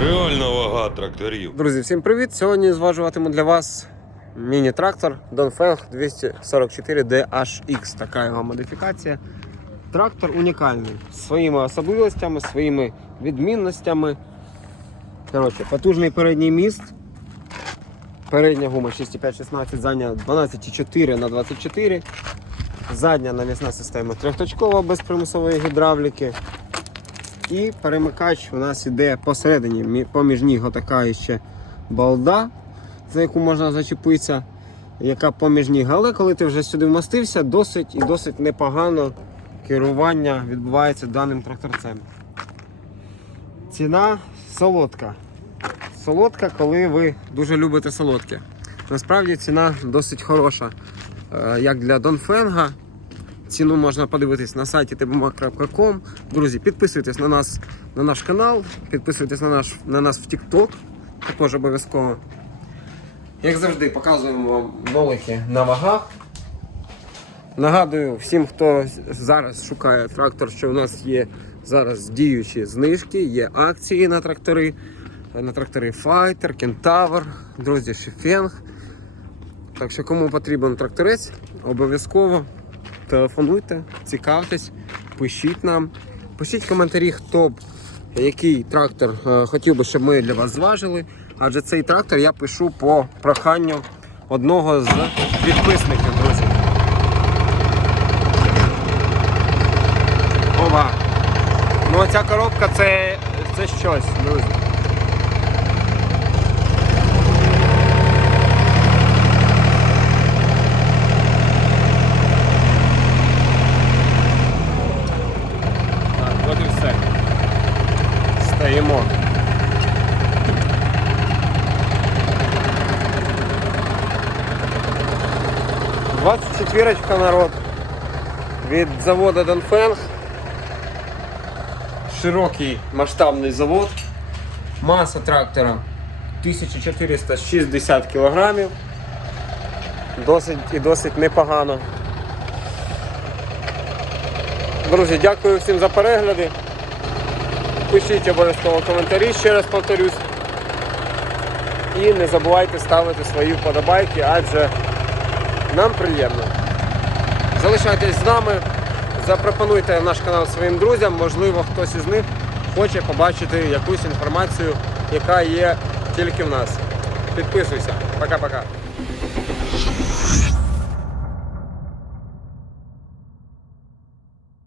Реальна вага тракторів. Друзі, всім привіт! Сьогодні зважуватиму для вас міні-трактор Dongfeng 244 DHX. Така його модифікація. Трактор унікальний своїми особливостями, своїми відмінностями. Коротше, потужний передній міст. Передня гума 6,5-16, задня 12,4 на 24. Задня навісна система трьохточкова без примусової гідравліки. І перемикач у нас іде посередині, поміж ніг така ще балда, за яку можна зачепитися, яка поміж ніг. Але коли ти вже сюди вмостився, досить і досить непогано керування відбувається даним тракторцем. Ціна солодка. Солодка, коли ви дуже любите солодке. Насправді ціна досить хороша. Е, Як для Донфенга, Ціну можна подивитись на сайті tbmag.com. Друзі, підписуйтесь на нас на наш канал, підписуйтесь на, наш, на нас в TikTok, також обов'язково. Як завжди, показуємо вам нолики на вагах. Нагадую всім, хто зараз шукає трактор, що у нас є зараз діючі знижки, є акції на трактори. На трактори Fighter, Kentaur, друзі, Шефенг. Так що кому потрібен тракторець, обов'язково телефонуйте, цікавтесь, пишіть нам. Пишіть коментарі, хто б який трактор е, хотів би, щоб ми для вас зважили. Адже цей трактор я пишу по проханню одного з підписників, друзі. Ова. Ну ця коробка це, це щось, друзі. 24 народ від заводу Донфен, Широкий масштабний завод. Маса трактора 1460 кг. Досить і досить непогано. Друзі, дякую всім за перегляди. Пишіть обов'язково коментарі, ще раз повторюсь. І не забувайте ставити свої вподобайки, адже нам приємно. Залишайтесь з нами, запропонуйте наш канал своїм друзям, можливо, хтось із них хоче побачити якусь інформацію, яка є тільки в нас. Підписуйся. Пока-пока.